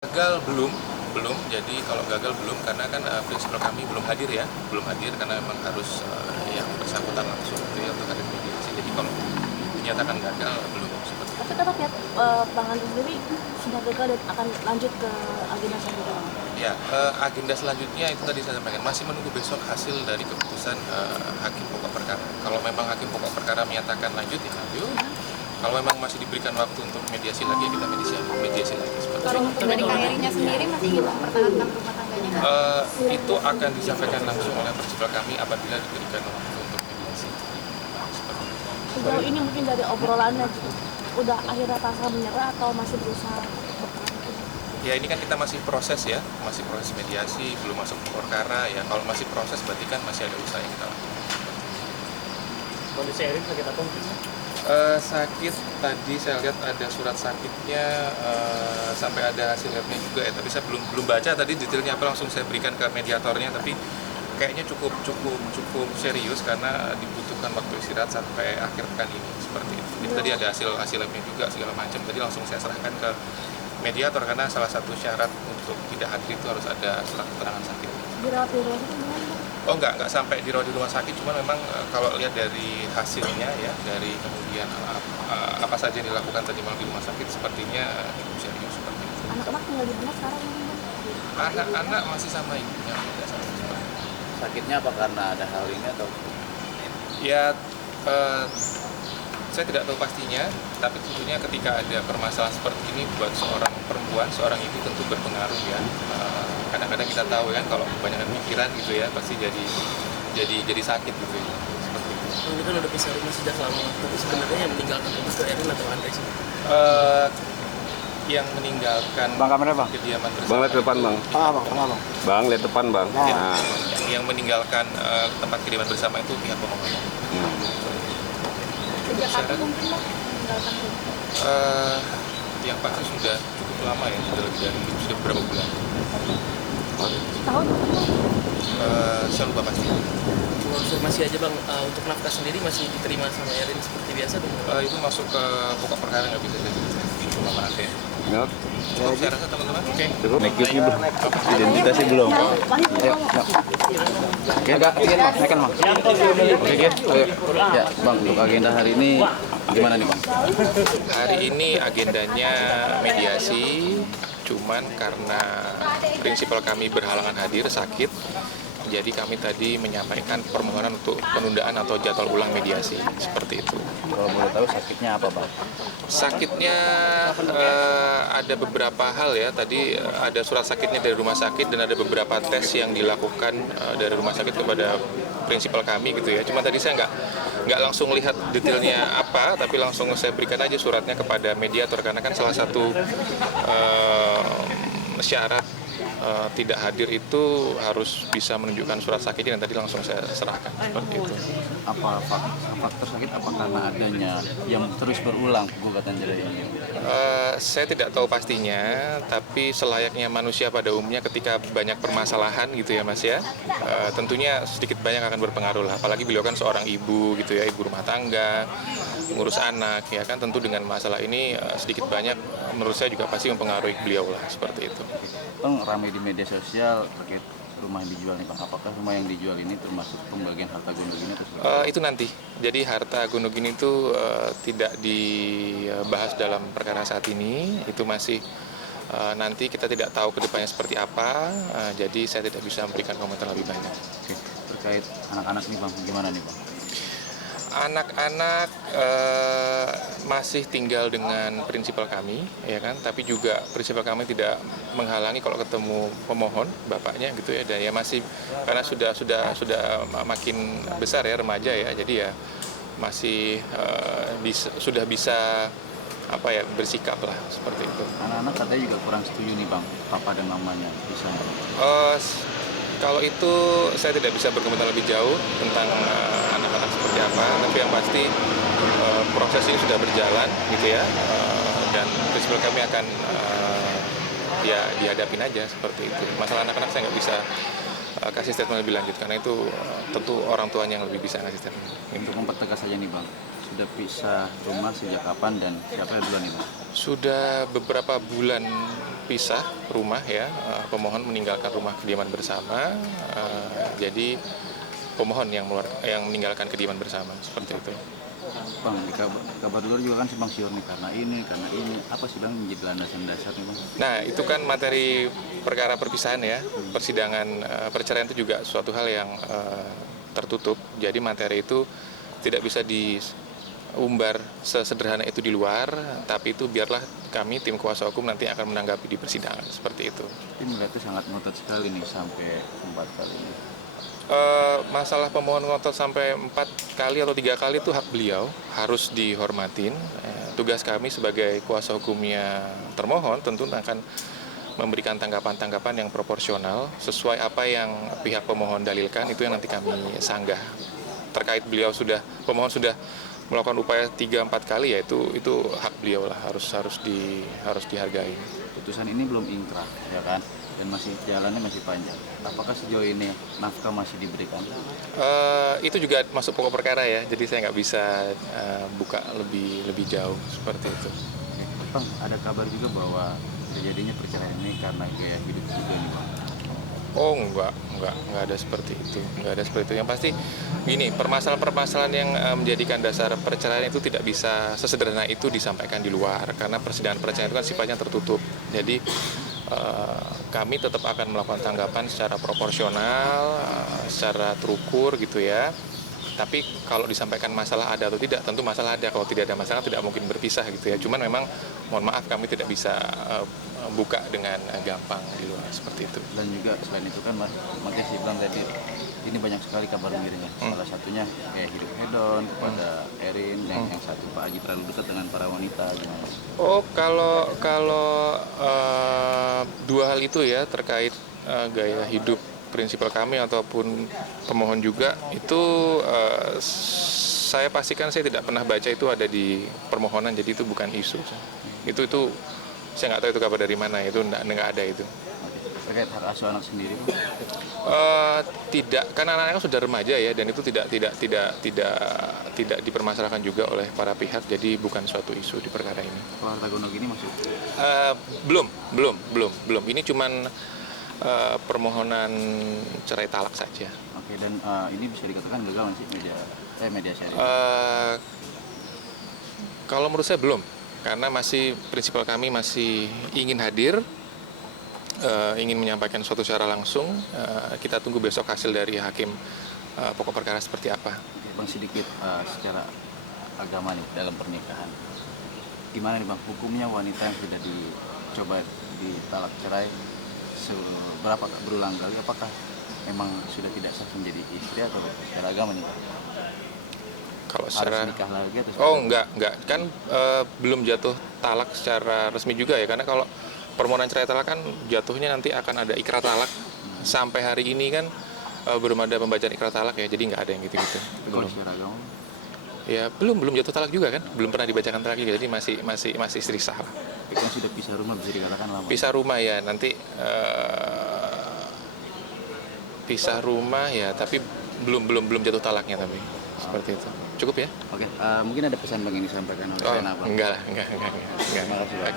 Gagal belum, jadi kalau gagal belum karena kan prinsipal kami belum hadir karena memang harus yang bersangkutan langsung gitu ya untuk hadir mediasi. Jadi kalau dinyatakan gagal belum seperti itu. Tapi kata pihak Bang Andri sendiri sudah gagal dan akan lanjut ke agenda selanjutnya. Ya, agenda selanjutnya itu tadi saya sampaikan masih menunggu besok hasil dari keputusan hakim pokok perkara. Kalau memang hakim pokok perkara menyatakan lanjut ya lanjut. Kalau memang masih diberikan waktu untuk mediasi lagi, ya kita mediasi lagi. Kalau untuk dari KRI-nya sendiri masih ingin mempertahankan rumah tangganya? Itu akan disampaikan langsung oleh prinsipal kami apabila diberikan waktu untuk mediasi. Seperti itu. Sejauh ini mungkin dari obrolannya udah akhirnya pasrah menyerah atau masih berusaha bertahan? Ya ini kan kita masih proses mediasi, belum masuk ke perkara ya. Kalau masih proses berarti kan masih ada usaha yang kita lakukan. Kondisi Erin sakit apa mungkin? Sakit tadi saya lihat ada surat sakitnya sampai ada hasil labnya juga ya, tapi saya belum baca tadi detailnya apa, langsung saya berikan ke mediatornya, tapi kayaknya cukup serius karena dibutuhkan waktu istirahat sampai akhir pekan ini seperti itu. Jadi tadi ada hasil labnya juga segala macam, tadi langsung saya serahkan ke mediator karena salah satu syarat untuk tidak hadir itu harus ada surat keterangan sakit. Dirawat di rumah sakit gimana? Oh enggak sampai dirawat di rumah sakit, cuma memang kalau lihat dari hasilnya ya, dari kemudian apa saja yang dilakukan tadi malam di rumah sakit sepertinya cukup serius seperti itu. Anak-anak tinggal di mana sekarang? Anak-anak masih sama ibunya, tidak sama ibunya. Sakitnya apa karena ada hal ini atau? Ya saya tidak tahu pastinya, tapi tentunya ketika ada permasalahan seperti ini buat seorang perempuan, seorang ibu tentu berpengaruh ya. Kadang-kadang kita tahu kan kalau kebanyakan pikiran gitu ya pasti jadi sakit gitu ya. Seperti itu. Ini kan udah pisah rumah sejak lama, tapi sebenarnya yang meninggalkan rumah itu Erin atau Andri sih? Yang meninggalkan Bang, kamera, Bang. kediaman bersama. Bang, lihat depan, Bang. Bang, lihat depan, Bang. Nah. Yang meninggalkan tempat kediaman bersama itu pihak pemohon. Sejak kapan mungkin Bang meninggalkan rumah? Yang pasti sudah cukup lama ya, sudah beberapa bulan. Tahun mungkin? Saya lupa pasti. Masih aja Bang, untuk nafkah sendiri masih diterima sama Erin seperti biasa dong? Itu masuk ke pokok perkara nggak bisa saya cuma maaf ya. Ingat, Cukup saya rasa teman-teman. Oke. naiknya belum. Identitasnya belum. Ayo. Oke, naikkan, Bang. Oke, ayo. Ya, Bang, untuk agenda hari ini gimana nih, Bang? Hari ini agendanya mediasi, cuman karena prinsipal kami berhalangan hadir sakit, jadi kami tadi menyampaikan permohonan untuk penundaan atau jadwal ulang mediasi seperti itu. Kalau boleh tahu sakitnya apa, Bang? Sakitnya ada beberapa hal ya. Tadi ada surat sakitnya dari rumah sakit dan ada beberapa tes yang dilakukan dari rumah sakit kepada prinsipal kami gitu ya. Cuma tadi saya nggak langsung lihat detailnya apa, tapi langsung saya berikan aja suratnya kepada mediator karena kan salah satu syarat tidak hadir itu harus bisa menunjukkan surat sakitnya dan tadi langsung saya serahkan seperti itu. Apa faktor sakit apa karena adanya yang terus berulang gugatan cerai ini? Saya tidak tahu pastinya, tapi selayaknya manusia pada umumnya ketika banyak permasalahan gitu ya Mas ya, tentunya sedikit banyak akan berpengaruh lah. Apalagi beliau kan seorang ibu gitu ya, ibu rumah tangga, ngurus anak ya kan, tentu dengan masalah ini sedikit banyak menurut saya juga pasti mempengaruhi beliau lah seperti itu. Bang, ramai di media sosial terkait rumah yang dijual nih, Bang. Apakah rumah yang dijual ini termasuk pembagian harta gunung ini? Itu nanti. Jadi harta gunung ini itu tidak dibahas dalam perkara saat ini. Itu masih nanti kita tidak tahu kedepannya seperti apa. Jadi saya tidak bisa memberikan komentar lebih banyak. Oke. Terkait anak-anak nih, Bang, gimana nih, Bang? Anak-anak masih tinggal dengan prinsipal kami, ya kan. Tapi juga prinsipal kami tidak menghalangi kalau ketemu pemohon, bapaknya gitu ya. Dan ya masih karena sudah makin besar ya, remaja ya. Jadi ya masih sudah bisa apa ya, bersikap lah seperti itu. Anak-anak katanya juga kurang setuju nih, Bang, papa dan mamanya bisa. Kalau itu saya tidak bisa berkomentar lebih jauh tentang anak-anak seperti apa, tapi yang pasti proses ini sudah berjalan gitu ya, dan prinsipal kami akan ya dihadapin aja seperti itu. Masalah anak-anak saya nggak bisa kasih statement lebih lanjut karena itu tentu orang tuanya yang lebih bisa ngasih statement. Untuk mempertegas saja nih, Bang, sudah pisah rumah sejak kapan dan siapa yang duluan itu? Sudah beberapa bulan pisah rumah ya, pemohon meninggalkan rumah kediaman bersama, jadi pemohon yang meninggalkan kediaman bersama, seperti itu. Bang, di kabar luar juga kan simpang siur nih karena ini, apa sih Bang menjadi landasan dasar nih Bang? Nah, itu kan materi perkara perpisahan ya, persidangan perceraian itu juga suatu hal yang tertutup, jadi materi itu tidak bisa diumbar sesederhana itu di luar, tapi itu biarlah kami tim kuasa hukum nanti akan menanggapi di persidangan, seperti itu. Ini melihatnya sangat ngotot sekali nih sampai 4 kali ini. Masalah pemohon ngotot sampai 4 kali atau 3 kali itu hak beliau, harus dihormatin. Tugas kami sebagai kuasa hukumnya termohon tentu akan memberikan tanggapan-tanggapan yang proporsional sesuai apa yang pihak pemohon dalilkan, itu yang nanti kami sanggah. Terkait pemohon sudah melakukan upaya 3-4 kali, ya itu hak beliau lah, harus dihargai. Putusan ini belum ingkrah ya kan, dan jalannya masih panjang. Apakah sejauh ini nafkah masih diberikan? Itu juga masuk pokok perkara ya, jadi saya nggak bisa buka lebih jauh seperti itu. Bang, ada kabar juga bahwa terjadinya perceraian ini karena gaya hidup juga nih Bang. Oh enggak ada seperti itu, Yang pasti gini, permasalahan yang menjadikan dasar perceraian itu tidak bisa sesederhana itu disampaikan di luar, karena persidangan perceraian itu kan sifatnya tertutup. Jadi kami tetap akan melakukan tanggapan secara proporsional, secara terukur gitu ya. Tapi kalau disampaikan masalah ada atau tidak, tentu masalah ada. Kalau tidak ada masalah tidak mungkin berpisah gitu ya. Cuman memang mohon maaf kami tidak bisa buka dengan gampang di luar seperti itu. Dan juga selain itu kan makanya saya bilang tadi ini banyak sekali kabar miring ya. Salah satunya kayak hidup hedon kepada Erin, yang satu Pak Haji terlalu dekat dengan para wanita. Gimana? Oh, kalau dua hal itu ya, terkait gaya hidup prinsipal kami ataupun pemohon juga, itu saya pastikan saya tidak pernah baca itu ada di permohonan, jadi itu bukan isu. Itu saya nggak tahu itu kabar dari mana, itu nggak ada itu. Terkait hak asuh anak sendiri, tidak, karena anak-anak sudah remaja ya, dan itu tidak dipermasalahkan juga oleh para pihak, jadi bukan suatu isu di perkara ini. kalau harta gonok ini masuk? Belum. Ini cuman permohonan cerai talak saja. Oke, dan ini bisa dikatakan gagal sih mediasi hari ini? Kalau menurut saya belum, karena prinsipal kami masih ingin hadir, ingin menyampaikan suatu secara langsung. Kita tunggu besok hasil dari hakim pokok perkara seperti apa. Oke, Bang, sedikit secara agama nih dalam pernikahan. Gimana nih Bang, hukumnya wanita yang sudah dicoba ditalak cerai berulang kali, apakah memang sudah tidak sah menjadi istri atau secara agama nih Bang? Kalau Harus nikah lagi atau enggak kan belum jatuh talak secara resmi juga ya, karena kalau permohonan cerai talak kan jatuhnya nanti akan ada ikrar talak. Sampai hari ini kan belum ada pembacaan ikrar talak ya, jadi nggak ada yang gitu-gitu. kalau secara agama? Ya belum jatuh talak juga kan, belum pernah dibacakan talak juga, jadi masih istri sah lah. Kan sudah pisah rumah bisa dikatakan lama. Pisah rumah ya, nanti pisah rumah ya, tapi belum jatuh talaknya, tapi seperti itu. Cukup ya? Oke, mungkin ada pesan Bang yang disampaikan oleh Bang? Enggak lah. Terima kasih Bang.